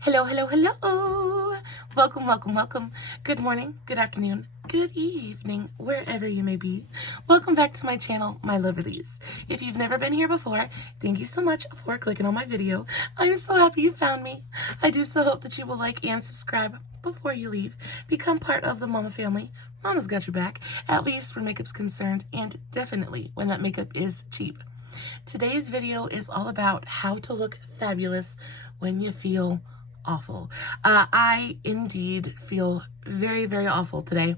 Hello, hello, hello. Welcome, welcome, welcome. Good morning, good afternoon, good evening, wherever you may be. Welcome back to my channel, my lovelies. If you've never been here before, thank you so much for clicking on my video. I'm so happy you found me. I do so hope that you will like and subscribe before you leave. Become part of the Mama family. Mama's got your back, at least where makeup's concerned, and definitely when that makeup is cheap. Today's video is all about how to look fabulous when you feel awful. I indeed feel very, very awful today.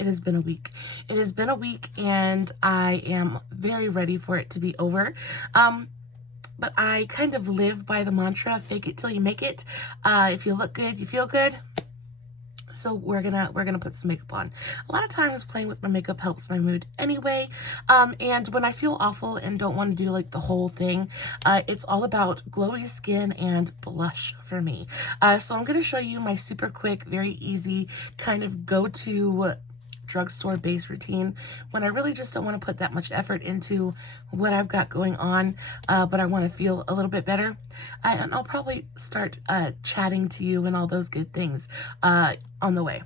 It has been a week. It has been a week and I am very ready for it to be over. But I kind of live by the mantra, fake it till you make it. If you look good, you feel good. So we're gonna put some makeup on. A lot of times playing with my makeup helps my mood anyway. And when I feel awful and don't want to do like the whole thing, it's all about glowy skin and blush for me. So I'm gonna show you my super quick, very easy kind of go-to drugstore base routine when I really just don't want to put that much effort into what I've got going on, but I want to feel a little bit better. And I'll probably start chatting to you and all those good things on the way.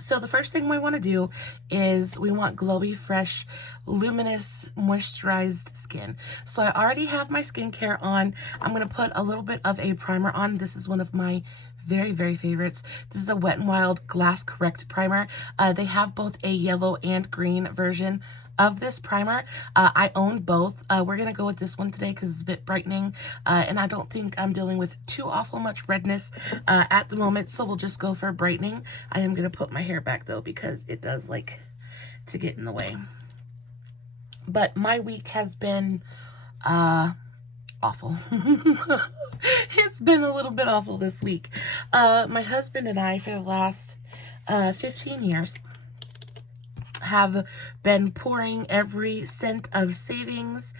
So the first thing we want to do is we want glowy, fresh, luminous, moisturized skin. So I already have my skincare on. I'm going to put a little bit of a primer on. This is one of my very, very favorites. This is a Wet n Wild Glass Correct primer. They have both a yellow and green version of this primer. I own both. We're gonna go with this one today because it's a bit brightening, and I don't think I'm dealing with too awful much redness at the moment, so we'll just go for brightening. I am gonna put my hair back though because it does like to get in the way. But my week has been awful. It's been a little bit awful this week. My husband and I, for the last 15 years, have been pouring every cent of savings,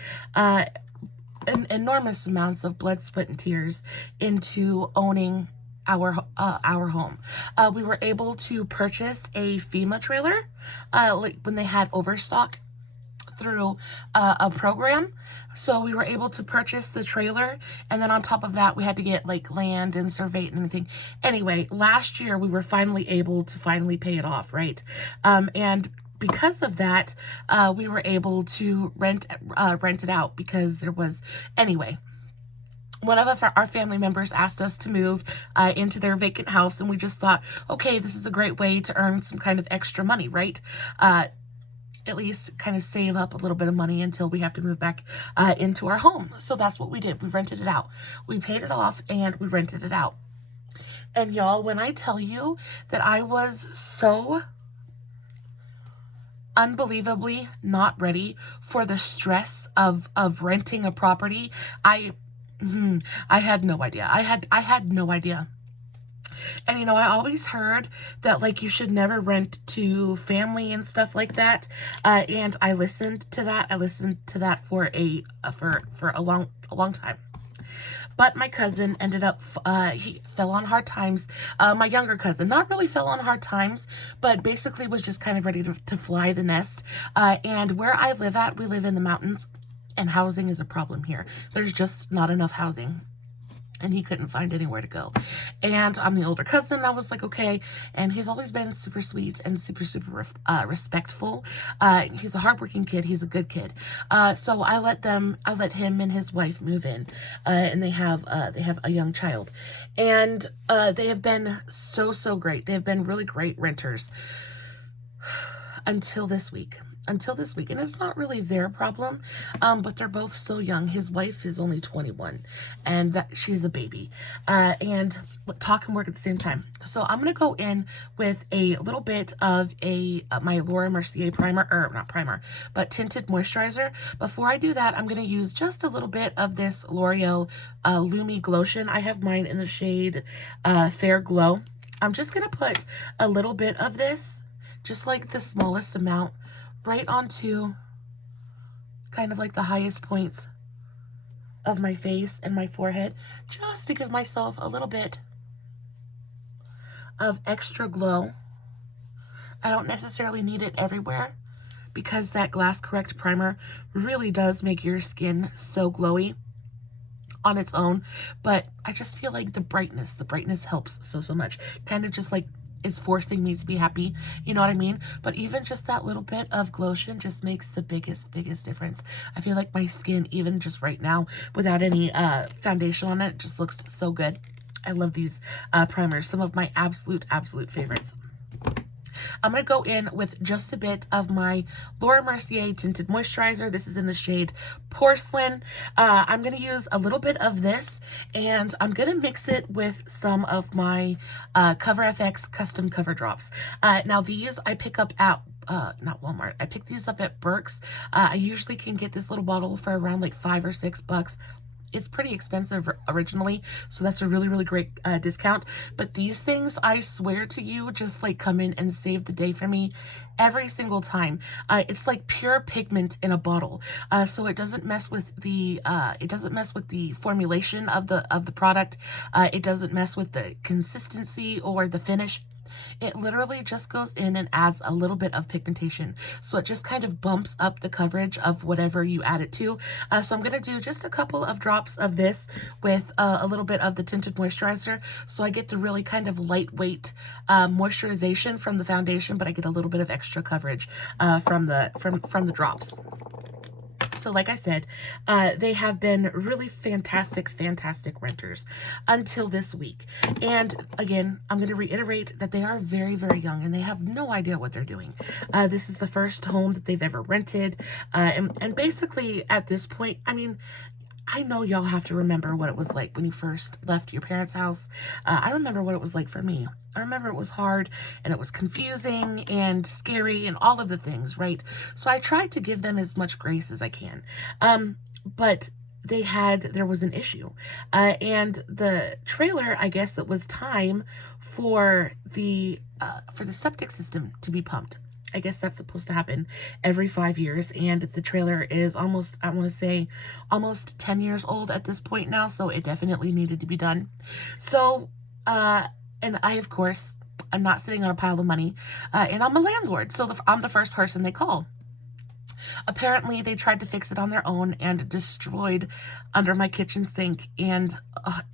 enormous amounts of blood, sweat, and tears into owning our home. We were able to purchase a FEMA trailer, like when they had overstock through a program. So we were able to purchase the trailer, and then on top of that we had to get like land and survey and everything. Anyway, last year we were finally able to pay it off, right? And because of that, we were able to rent it out because there was, anyway, one of our family members asked us to move into their vacant house, and we just thought, okay, this is a great way to earn some kind of extra money, right? At least kind of save up a little bit of money until we have to move back into our home. So that's what we did. We rented it out. We paid it off and we rented it out. And y'all, when I tell you that I was so unbelievably not ready for the stress of renting a property, I had no idea. I had no idea. And, you know, I always heard that, like, you should never rent to family and stuff like that. And I listened to that. I listened to that for a long time. But my cousin ended up, he fell on hard times. My younger cousin, not really fell on hard times, but basically was just kind of ready to fly the nest. And where I live at, we live in the mountains, and housing is a problem here. There's just not enough housing. And he couldn't find anywhere to go. And I'm the older cousin. I was like, okay. And he's always been super sweet and super respectful. He's a hardworking kid. He's a good kid. So I let him and his wife move in. And they have a young child. And they have been so great. They've been really great renters until this week. And it's not really their problem, but they're both so young. His wife is only 21, and she's a baby, and talk and work at the same time. So I'm gonna go in with a little bit of my Laura Mercier primer, or not primer, but tinted moisturizer. Before I do that, I'm gonna use just a little bit of this L'Oreal Lumi Glotion. I have mine in the shade Fair Glow. I'm just gonna put a little bit of this, just like the smallest amount, right onto kind of like the highest points of my face and my forehead, just to give myself a little bit of extra glow. I don't necessarily need it everywhere because that Glass Correct primer really does make your skin so glowy. on its own, but I just feel like the brightness helps so much. Kind of just like is forcing me to be happy, you know what I mean? But even just that little bit of Glotion just makes the biggest difference. I feel like my skin, even just right now, without any foundation on it, just looks so good. I love these primers, some of my absolute favorites. I'm going to go in with just a bit of my Laura Mercier Tinted Moisturizer. This is in the shade Porcelain. I'm going to use a little bit of this, and I'm going to mix it with some of my Cover FX Custom Cover Drops. Now, these I pick up at not Walmart. I picked these up at Burke's. I usually can get this little bottle for around like $5 or $6. It's pretty expensive originally, so that's a really great discount. But these things, I swear to you, just like come in and save the day for me every single time. It's like pure pigment in a bottle, so it doesn't mess with the formulation of the product. It doesn't mess with the consistency or the finish. It literally just goes in and adds a little bit of pigmentation. So it just kind of bumps up the coverage of whatever you add it to. So I'm going to do just a couple of drops of this with a little bit of the tinted moisturizer. So I get the really kind of lightweight moisturization from the foundation, but I get a little bit of extra coverage from the drops. So like I said, they have been really fantastic renters until this week. And again, I'm going to reiterate that they are very young and they have no idea what they're doing. This is the first home that they've ever rented. And basically at this point, I mean, I know y'all have to remember what it was like when you first left your parents' house. I remember what it was like for me. I remember it was hard and it was confusing and scary and all of the things, right? So I tried to give them as much grace as I can. But there was an issue. And the trailer, I guess it was time for the septic system to be pumped. I guess that's supposed to happen every 5 years, and the trailer is almost, I want to say, almost 10 years old at this point now, so it definitely needed to be done. So, and I, of course, I'm not sitting on a pile of money, and I'm a landlord, so I'm the first person they call. Apparently, they tried to fix it on their own and destroyed under my kitchen sink, and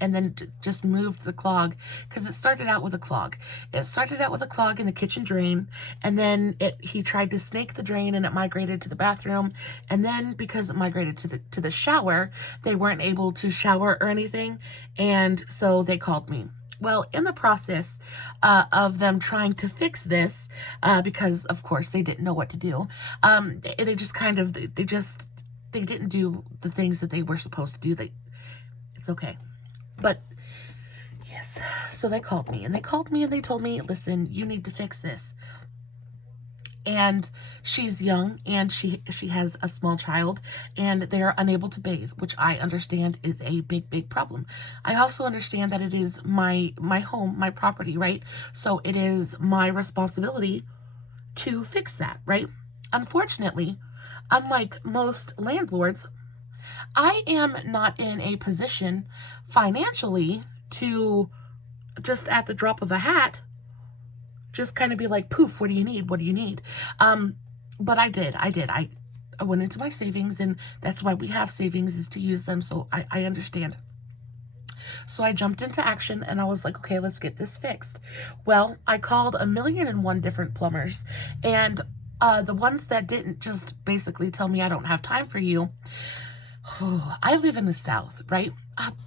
then just moved the clog, because it started out with a clog. It started out with a clog in the kitchen drain, and then he tried to snake the drain, and it migrated to the bathroom, and then because it migrated to the shower, they weren't able to shower or anything, and so they called me. Well, in the process of them trying to fix this, because of course they didn't know what to do, they just kind of, they didn't do the things that they were supposed to do. It's okay. But yes, so they called me and they told me, listen, you need to fix this. And she's young and she has a small child and they are unable to bathe, which I understand is a big problem. I also understand that it is my home, my property, right? So it is my responsibility to fix that, right? Unfortunately, unlike most landlords, I am not in a position financially to just at the drop of a hat just kind of be like, poof, what do you need? What do you need? But I did. I went into my savings, and that's why we have savings, is to use them. So I understand. So I jumped into action and I was like, okay, let's get this fixed. Well, I called 1,000,001 different plumbers, and the ones that didn't just basically tell me I don't have time for you. Oh, I live in the South, right?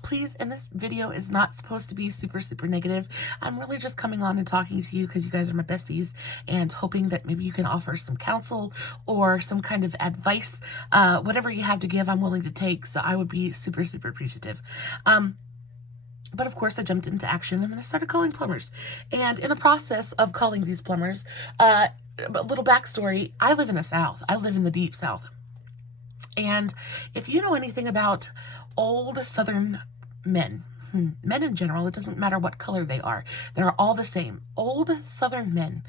Please, and this video is not supposed to be super negative. I'm really just coming on and talking to you because you guys are my besties and hoping that maybe you can offer some counsel or some kind of advice. Whatever you have to give, I'm willing to take. So I would be super appreciative. But of course, I jumped into action and then I started calling plumbers. And in the process of calling these plumbers, a little backstory, I live in the South. I live in the deep South. And if you know anything about old Southern men in general, it doesn't matter what color they are, they're all the same. Old Southern men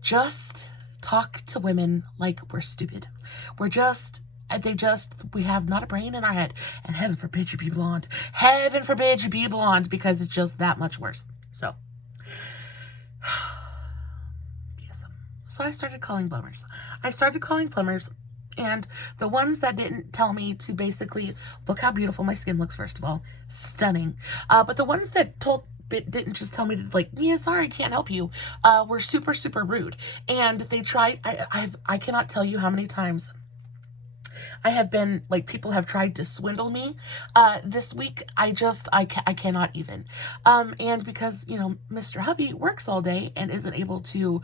just talk to women like we're stupid. We have not a brain in our head. And heaven forbid you be blonde. Heaven forbid you be blonde, because it's just that much worse. So, yes. So I started calling plumbers. And the ones that didn't tell me to basically look how beautiful my skin looks, first of all, stunning. But the ones that didn't just tell me to, like, yeah, sorry, can't help you, were super, super rude. And they tried, I cannot tell you how many times I have been, like, people have tried to swindle me. This week, I cannot even. And because, you know, Mr. Hubby works all day and isn't able to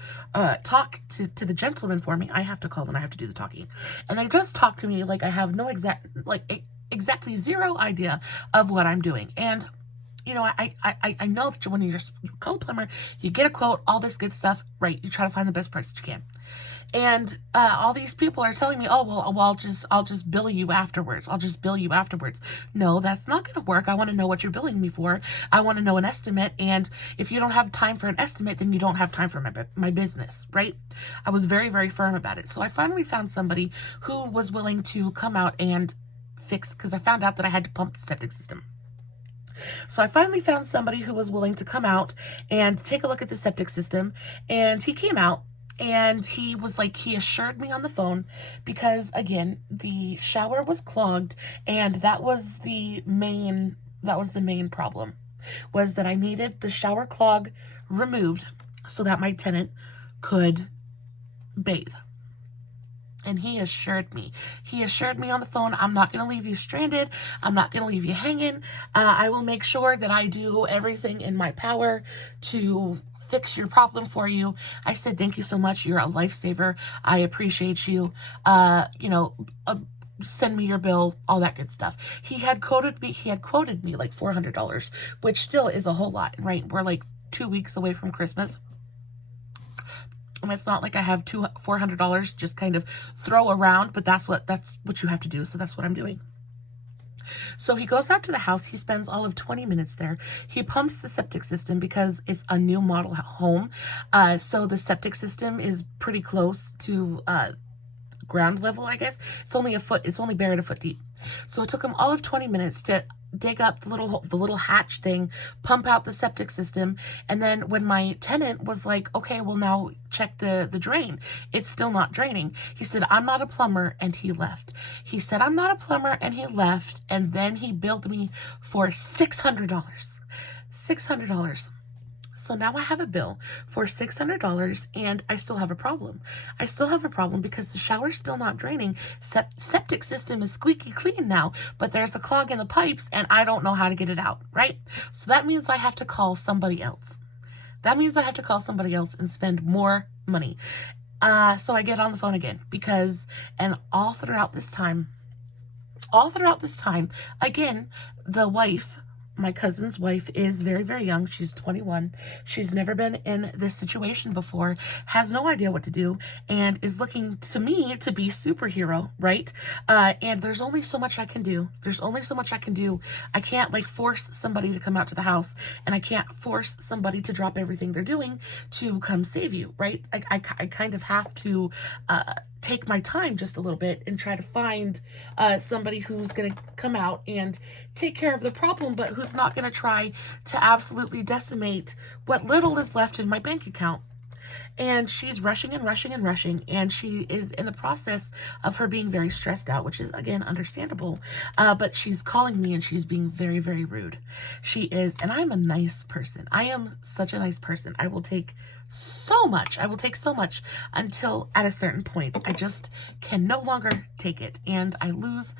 talk to the gentleman for me, I have to call them, I have to do the talking. And they just talk to me like I have no exactly zero idea of what I'm doing. And you know, I know that when you call a plumber, you get a quote, all this good stuff, right? You try to find the best price that you can. And all these people are telling me, oh, well, I'll just bill you afterwards. I'll just bill you afterwards. No, that's not going to work. I want to know what you're billing me for. I want to know an estimate. And if you don't have time for an estimate, then you don't have time for my business, right? I was very, very firm about it. So I finally found somebody who was willing to come out and fix, because I found out that I had to pump the septic system. So I finally found somebody who was willing to come out and take a look at the septic system. And he came out and he was like, he assured me on the phone, because again, the shower was clogged, and that was the main problem, was that I needed the shower clog removed so that my tenant could bathe. And he assured me on the phone, I'm not going to leave you stranded. I'm not going to leave you hanging. I will make sure that I do everything in my power to fix your problem for you. I said, thank you so much. You're a lifesaver. I appreciate you. Send me your bill, all that good stuff. He had quoted me like $400, which still is a whole lot, right? We're like 2 weeks away from Christmas. And it's not like I have $400 just kind of throw around, but that's what you have to do. So that's what I'm doing. So he goes out to the house. He spends all of 20 minutes there. He pumps the septic system because it's a new model home. So the septic system is pretty close to ground level, I guess. It's only buried a foot deep. So it took him all of 20 minutes to dig up the little hatch thing, pump out the septic system. And then when my tenant was like, okay, well, now check the drain, it's still not draining. He said, I'm not a plumber, and he left. He said, I'm not a plumber, and he left. And then he billed me for $600. So now I have a bill for $600, and I still have a problem. Because the shower's still not draining. Septic system is squeaky clean now, but there's a clog in the pipes, and I don't know how to get it out, right? So that means I have to call somebody else. And spend more money. So I get on the phone again, and all throughout this time, again, the wife, my cousin's wife, is very, very young. She's 21. She's never been in this situation before, has no idea what to do, and is looking to me to be superhero, right? And there's only so much I can do. I can't, like, force somebody to come out to the house, and I can't force somebody to drop everything they're doing to come save you, right? I kind of have to take my time just a little bit and try to find somebody who's going to come out and take care of the problem, but who's not going to try to absolutely decimate what little is left in my bank account. And she's rushing, and she is in the process of her being very stressed out, which is, again, understandable. But she's calling me, and she's being very, very rude. She is, and I'm a nice person. I am such a nice person. I will take so much until at a certain point I just can no longer take it, and I lose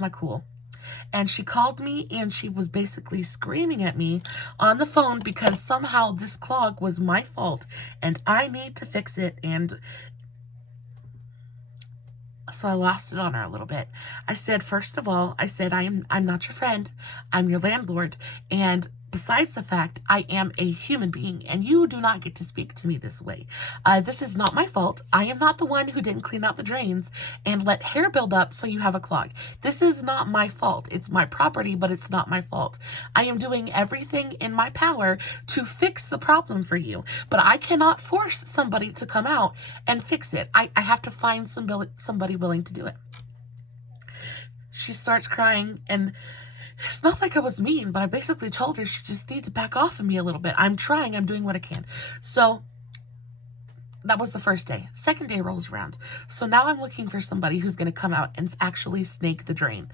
my cool. And she called me, and she was basically screaming at me on the phone because somehow this clog was my fault and I need to fix it. And so I lost it on her a little bit. I said, first of all, I'm not your friend. I'm your landlord. And besides the fact, I am a human being, and you do not get to speak to me this way. This is not my fault. I am not the one who didn't clean out the drains and let hair build up so you have a clog. This is not my fault. It's my property, but it's not my fault. I am doing everything in my power to fix the problem for you, but I cannot force somebody to come out and fix it. I have to find somebody willing to do it. She starts crying, and it's not like I was mean, but I basically told her she just needs to back off of me a little bit. I'm trying. I'm doing what I can. So that was the first day. Second day rolls around. So now I'm looking for somebody who's going to come out and actually snake the drain.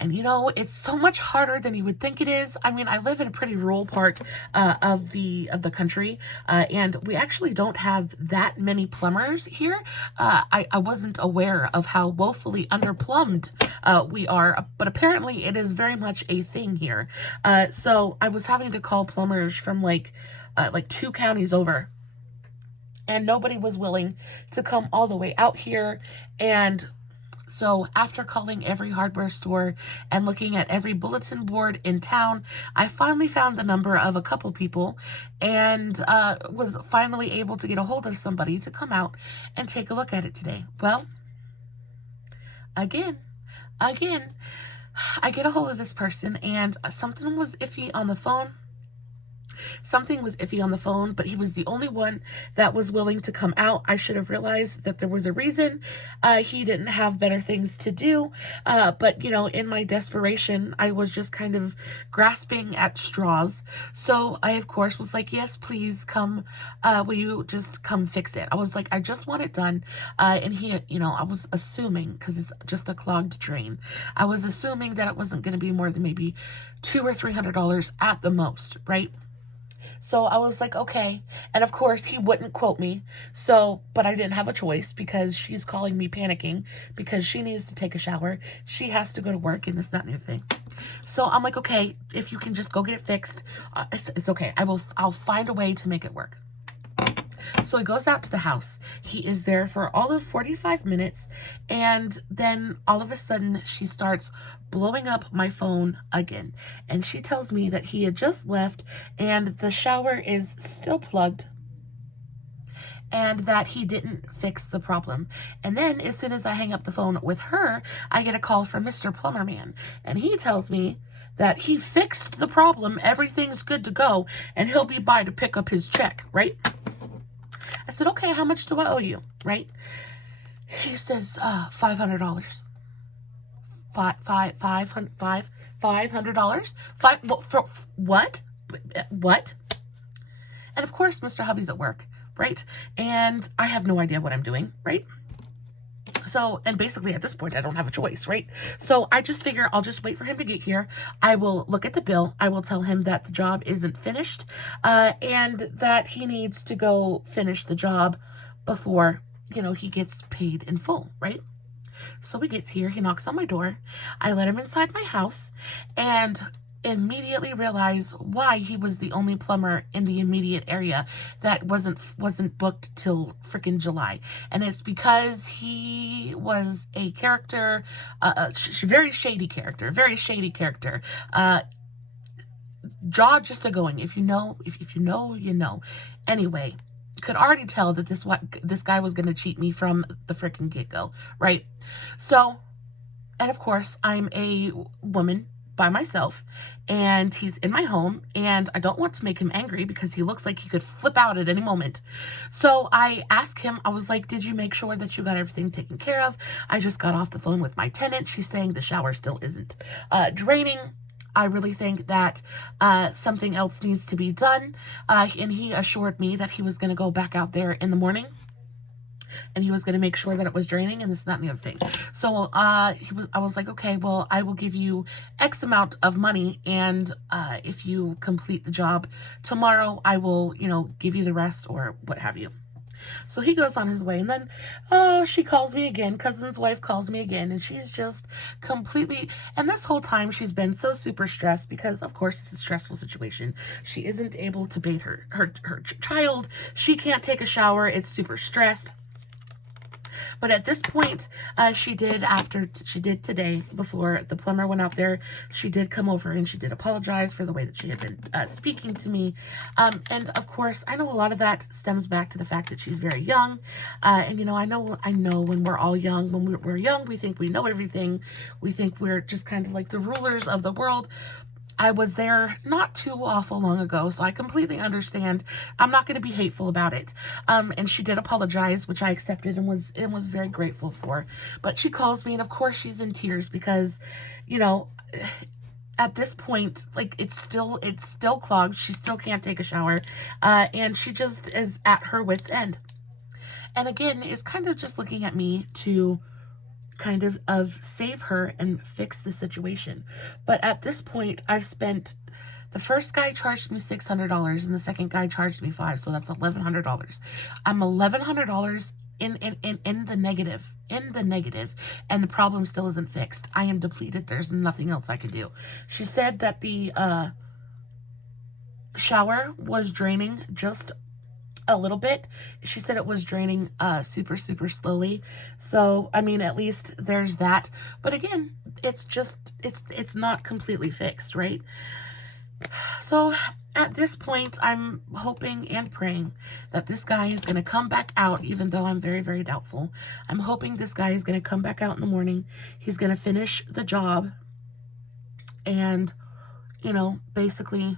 And you know, it's so much harder than you would think it is. I mean, I live in a pretty rural part of the country, and we actually don't have that many plumbers here. I wasn't aware of how woefully underplumbed we are, but apparently it is very much a thing here. So I was having to call plumbers from like 2 counties over, and nobody was willing to come all the way out here. And so after calling every hardware store and looking at every bulletin board in town, I finally found the number of a couple people and was finally able to get a hold of somebody to come out and take a look at it today. Well, again, I get a hold of this person, and something was iffy on the phone. Something was iffy on the phone, but he was the only one that was willing to come out. I should have realized that there was a reason. He didn't have better things to do. But, you know, in my desperation, I was just kind of grasping at straws. So I, of course, was like, yes, please come. Will you just come fix it? I was like, I just want it done. And he, you know, I was assuming, because it's just a clogged drain, I was assuming that it wasn't going to be more than maybe $200 or $300 at the most, right? So I was like, okay. And of course, he wouldn't quote me. So, but I didn't have a choice because she's calling me panicking because she needs to take a shower. She has to go to work and this, that, and the other thing. So I'm like, okay, if you can just go get it fixed, it's okay. I'll find a way to make it work. So he goes out to the house. He is there for all of 45 minutes. And then all of a sudden she starts blowing up my phone again. And she tells me that he had just left and the shower is still plugged and that he didn't fix the problem. And then as soon as I hang up the phone with her, I get a call from Mr. Plumber Man. And he tells me that he fixed the problem. Everything's good to go. And he'll be by to pick up his check, right? I said, okay, how much do I owe you, right? He says, $500. $500? For what? What? And of course, Mr. Hubby's at work, right? And I have no idea what I'm doing, right? So, and basically at this point, I don't have a choice, right? So I just figure I'll just wait for him to get here. I will look at the bill. I will tell him that the job isn't finished and that he needs to go finish the job before, you know, he gets paid in full, right? So he gets here. He knocks on my door. I let him inside my house and immediately realize why he was the only plumber in the immediate area that wasn't booked till freaking July. And it's because he was a character, very shady character, jaw just a going. If you know, you know. Anyway, could already tell that this guy was going to cheat me from the freaking get-go, right? So, and of course, I'm a woman by myself and he's in my home and I don't want to make him angry because he looks like he could flip out at any moment. So I asked him, I was like, did you make sure that you got everything taken care of? I just got off the phone with my tenant. She's saying the shower still isn't draining. I really think that something else needs to be done. And he assured me that he was going to go back out there in the morning and he was going to make sure that it was draining and this, that, and the other thing. So I was like, okay, well, I will give you X amount of money. And if you complete the job tomorrow, I will, you know, give you the rest or what have you. So he goes on his way, and then, she calls me again. Cousin's wife calls me again, and she's just completely, and this whole time she's been so super stressed because, of course, it's a stressful situation. She isn't able to bathe her child. She can't take a shower. It's super stressed. But at this point, she did today, before the plumber went out there, she did come over and she did apologize for the way that she had been speaking to me. And of course, I know a lot of that stems back to the fact that she's very young. And, you know, I know when we're all young, when we're young, we think we know everything. We think we're just kind of like the rulers of the world. I was there not too awful long ago, so I completely understand. I'm not going to be hateful about it. And she did apologize, which I accepted and was very grateful for. But she calls me, and of course she's in tears because, you know, at this point, like, it's still clogged. She still can't take a shower, and she just is at her wit's end. And again, is kind of just looking at me to kind of save her and fix the situation. But at this point, I've spent, the first guy charged me $600 and the second guy charged me $500, so that's $1,100. I'm $1,100 in the negative, and the problem still isn't fixed. I am depleted. There's nothing else I can do. She said that the shower was draining just a little bit. She said it was draining super slowly. So I mean, at least there's that. But again, it's just it's not completely fixed, right? So at this point, I'm hoping and praying that this guy is going to come back out, even though I'm very doubtful. I'm hoping this guy is going to come back out in the morning. He's going to finish the job, and you know, basically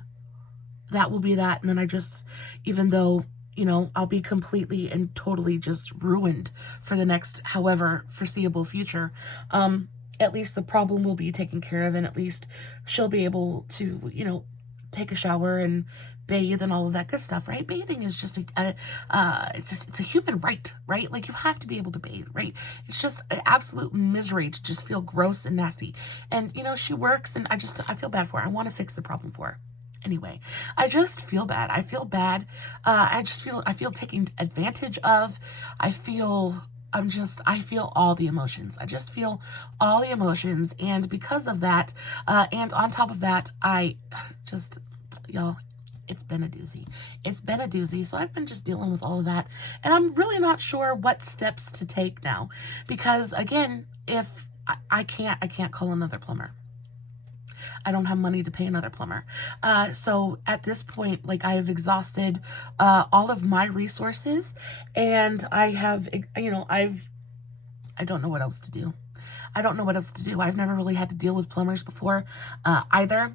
that will be that. And then I just, even though, you know, I'll be completely and totally just ruined for the next however foreseeable future, at least the problem will be taken care of, and at least she'll be able to, you know, take a shower and bathe and all of that good stuff, right? Bathing is just it's a human right? Like, you have to be able to bathe, right? It's just an absolute misery to just feel gross and nasty. And, you know, she works, and I feel bad for her. I want to fix the problem for her. Anyway, I just feel bad. I feel bad. I feel taken advantage of. I feel all the emotions. I just feel all the emotions. And because of that, and on top of that, y'all, it's been a doozy. It's been a doozy. So I've been just dealing with all of that. And I'm really not sure what steps to take now. Because again, if I can't call another plumber. I don't have money to pay another plumber. So at this point, like, I have exhausted all of my resources, and I have, you know, I don't know what else to do. I don't know what else to do. I've never really had to deal with plumbers before, either.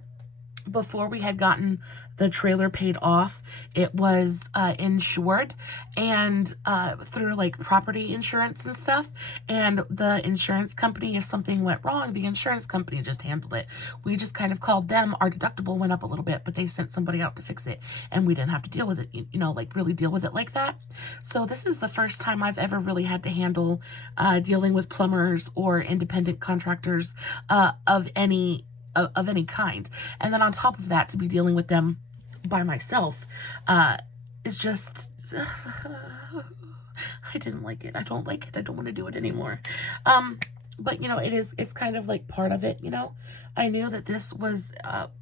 Before we had gotten the trailer paid off, it was insured, and through like property insurance and stuff. And the insurance company, if something went wrong, the insurance company just handled it. We just kind of called them. Our deductible went up a little bit, but they sent somebody out to fix it, and we didn't have to deal with it, you know, like really deal with it like that. So this is the first time I've ever really had to handle dealing with plumbers or independent contractors of any kind. And then on top of that, to be dealing with them by myself is just I didn't like it. I don't like it. I don't want to do it anymore. But you know, it's kind of like part of it, you know. I knew that this was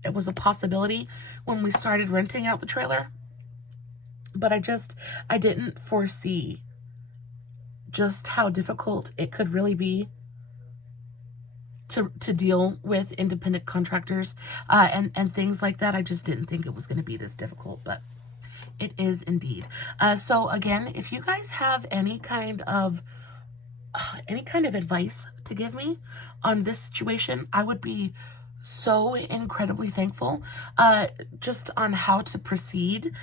it was a possibility when we started renting out the trailer, but I didn't foresee just how difficult it could really be to deal with independent contractors and things like that. I just didn't think it was going to be this difficult, but it is indeed. So again, if you guys have any kind of advice to give me on this situation, I would be so incredibly thankful, just on how to proceed.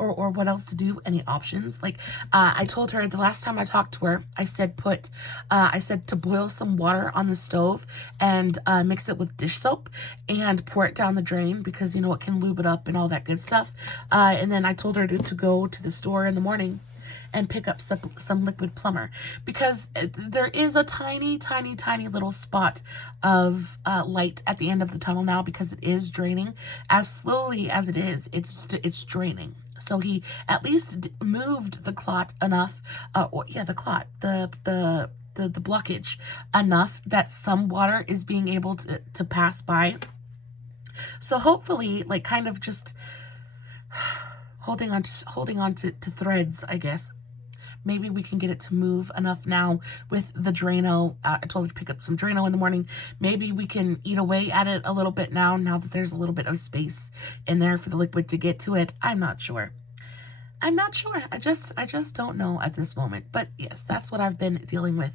Or what else to do, any options. Like, I told her the last time I talked to her, I said to boil some water on the stove and mix it with dish soap and pour it down the drain, because, you know, it can lube it up and all that good stuff. And then I told her to go to the store in the morning and pick up some liquid plumber, because there is a tiny little spot of light at the end of the tunnel now, because it is draining. As slowly as it is, it's draining. So he at least moved the clot enough, the blockage enough that some water is being able to pass by. So hopefully, like, kind of just holding on to threads, I guess. Maybe we can get it to move enough now with the Drano. I told her to pick up some Drano in the morning. Maybe we can eat away at it a little bit now that there's a little bit of space in there for the liquid to get to it. I'm not sure. I just don't know at this moment. But yes, that's what I've been dealing with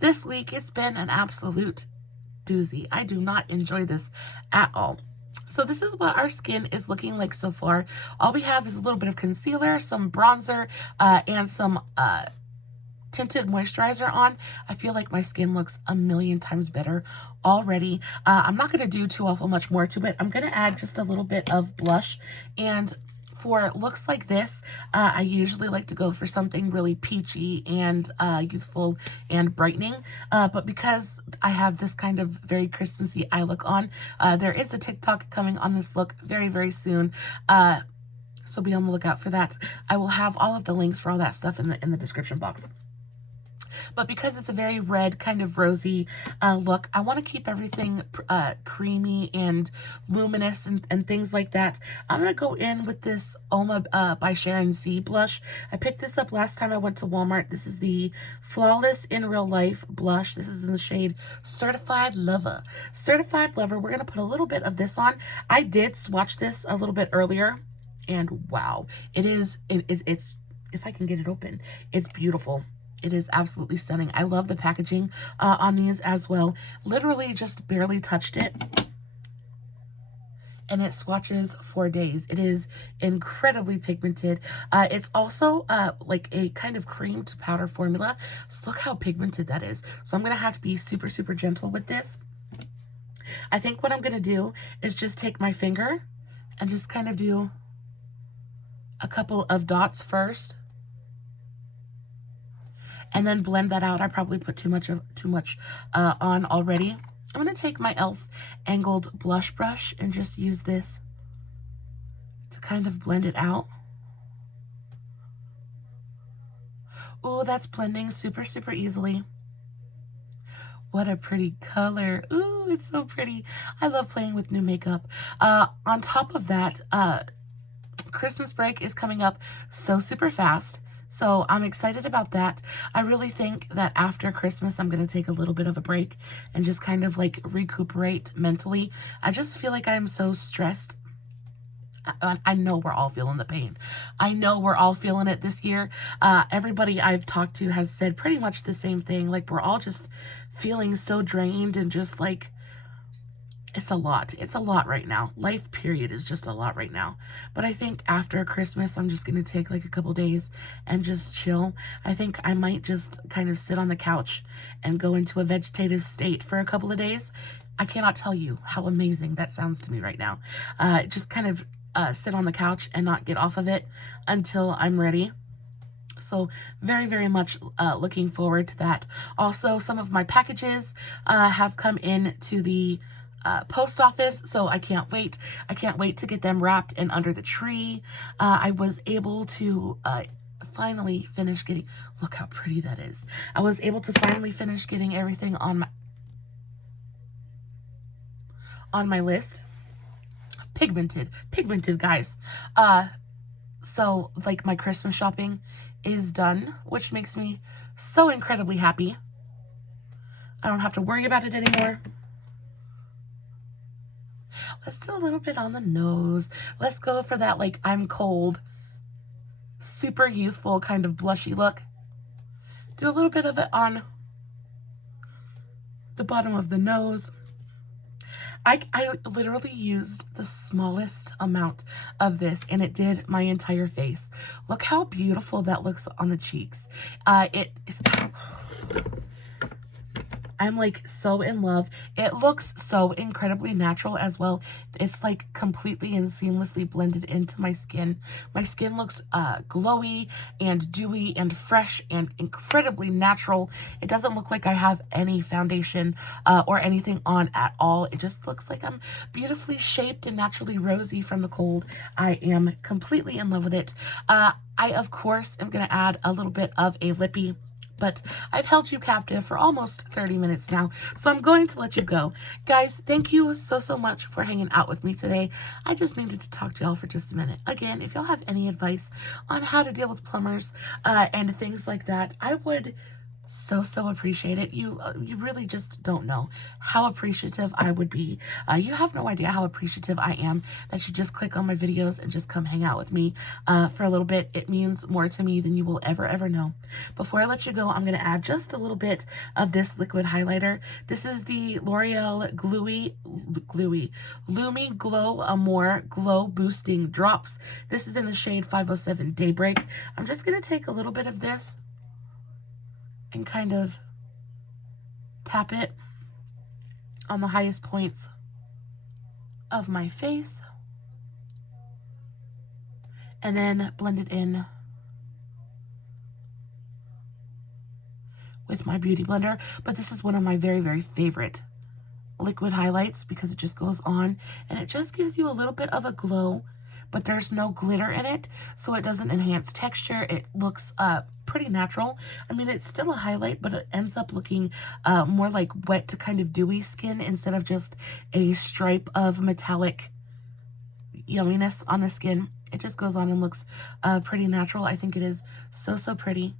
this week. It's been an absolute doozy. I do not enjoy this at all. So this is what our skin is looking like so far. All we have is a little bit of concealer, some bronzer, and some tinted moisturizer on. I feel like my skin looks a million times better already. I'm not going to do too awful much more to it. I'm going to add just a little bit of blush, and for looks like this, I usually like to go for something really peachy and youthful and brightening. But because I have this kind of very Christmassy eye look on, there is a TikTok coming on this look very, very soon. So be on the lookout for that. I will have all of the links for all that stuff in the description box. But because it's a very red, kind of rosy look, I want to keep everything creamy and luminous and things like that. I'm going to go in with this Oma by Sharon C blush. I picked this up last time I went to Walmart. This is the Flawless in Real Life blush. This is in the shade Certified Lover. Certified Lover, we're going to put a little bit of this on. I did swatch this a little bit earlier, and wow, it's, if I can get it open, it's beautiful. It is absolutely stunning. I love the packaging on these as well. Literally just barely touched it, and it swatches for days. It is incredibly pigmented. It's also like a kind of cream to powder formula. So look how pigmented that is. So I'm going to have to be super, super gentle with this. I think what I'm going to do is just take my finger and just kind of do a couple of dots first, and then blend that out. I probably put too much on already. I'm going to take my e.l.f. angled blush brush and just use this to kind of blend it out. Ooh, that's blending super, super easily. What a pretty color. Ooh, it's so pretty. I love playing with new makeup. On top of that, Christmas break is coming up so super fast. So I'm excited about that. I really think that after Christmas, I'm going to take a little bit of a break and just kind of like recuperate mentally. I just feel like I'm so stressed. I know we're all feeling the pain. I know we're all feeling it this year. Everybody I've talked to has said pretty much the same thing. Like, we're all just feeling so drained and just like, it's a lot. It's a lot right now. Life period is just a lot right now. But I think after Christmas, I'm just going to take like a couple days and just chill. I think I might just kind of sit on the couch and go into a vegetative state for a couple of days. I cannot tell you how amazing that sounds to me right now. Just kind of sit on the couch and not get off of it until I'm ready. So very, very much looking forward to that. Also, some of my packages have come in to the post office, so I can't wait. I can't wait to get them wrapped and under the tree. I was able to finally finish getting, look how pretty that is. I was able to finally finish getting everything on my list. Pigmented guys. So like my Christmas shopping is done, which makes me so incredibly happy. I don't have to worry about it anymore. Let's do a little bit on the nose. Let's go for that, like, I'm cold, super youthful kind of blushy look. Do a little bit of it on the bottom of the nose. I literally used the smallest amount of this, and it did my entire face. Look how beautiful that looks on the cheeks. I'm like so in love. It looks so incredibly natural as well. It's like completely and seamlessly blended into my skin. My skin looks glowy and dewy and fresh and incredibly natural. It doesn't look like I have any foundation or anything on at all. It just looks like I'm beautifully shaped and naturally rosy from the cold. I am completely in love with it. I, of course, am going to add a little bit of a lippy, but I've held you captive for almost 30 minutes now, so I'm going to let you go. Guys, thank you so, so much for hanging out with me today. I just needed to talk to y'all for just a minute. Again, if y'all have any advice on how to deal with plumbers and things like that, I would so, so appreciate it. You really just don't know how appreciative I would be. You have no idea how appreciative I am that you just click on my videos and just come hang out with me for a little bit. It means more to me than you will ever know. Before I let you go, I'm going to add just a little bit of this liquid highlighter. This is the L'Oreal Lumi Glow Amore Glow Boosting Drops. This is in the shade 507 Daybreak. I'm just going to take a little bit of this and kind of tap it on the highest points of my face. and then blend it in with my beauty blender. But this is one of my very, very favorite liquid highlights because it just goes on and it just gives you a little bit of a glow, but there's no glitter in it, so it doesn't enhance texture. It looks pretty natural. I mean, it's still a highlight, but it ends up looking more like wet to kind of dewy skin instead of just a stripe of metallic yumminess on the skin. It just goes on and looks pretty natural. I think it is so, so pretty.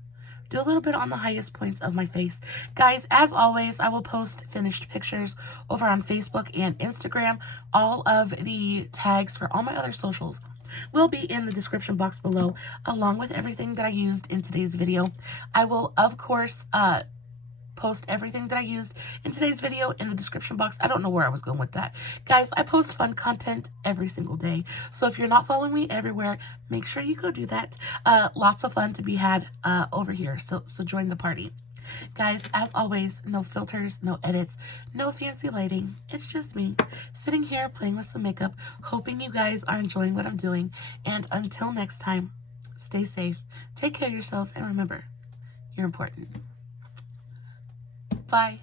Do a little bit on the highest points of my face. Guys, as always, I will post finished pictures over on Facebook and Instagram. All of the tags for all my other socials will be in the description box below, along with everything that I used in today's video. I will, of course, post everything that I used in today's video in the description box. I don't know where I was going with that. Guys, I post fun content every single day. So if you're not following me everywhere, make sure you go do that. Lots of fun to be had over here. So join the party. Guys, as always, no filters, no edits, no fancy lighting. It's just me sitting here playing with some makeup, hoping you guys are enjoying what I'm doing. And until next time, stay safe, take care of yourselves, and remember, you're important. Bye.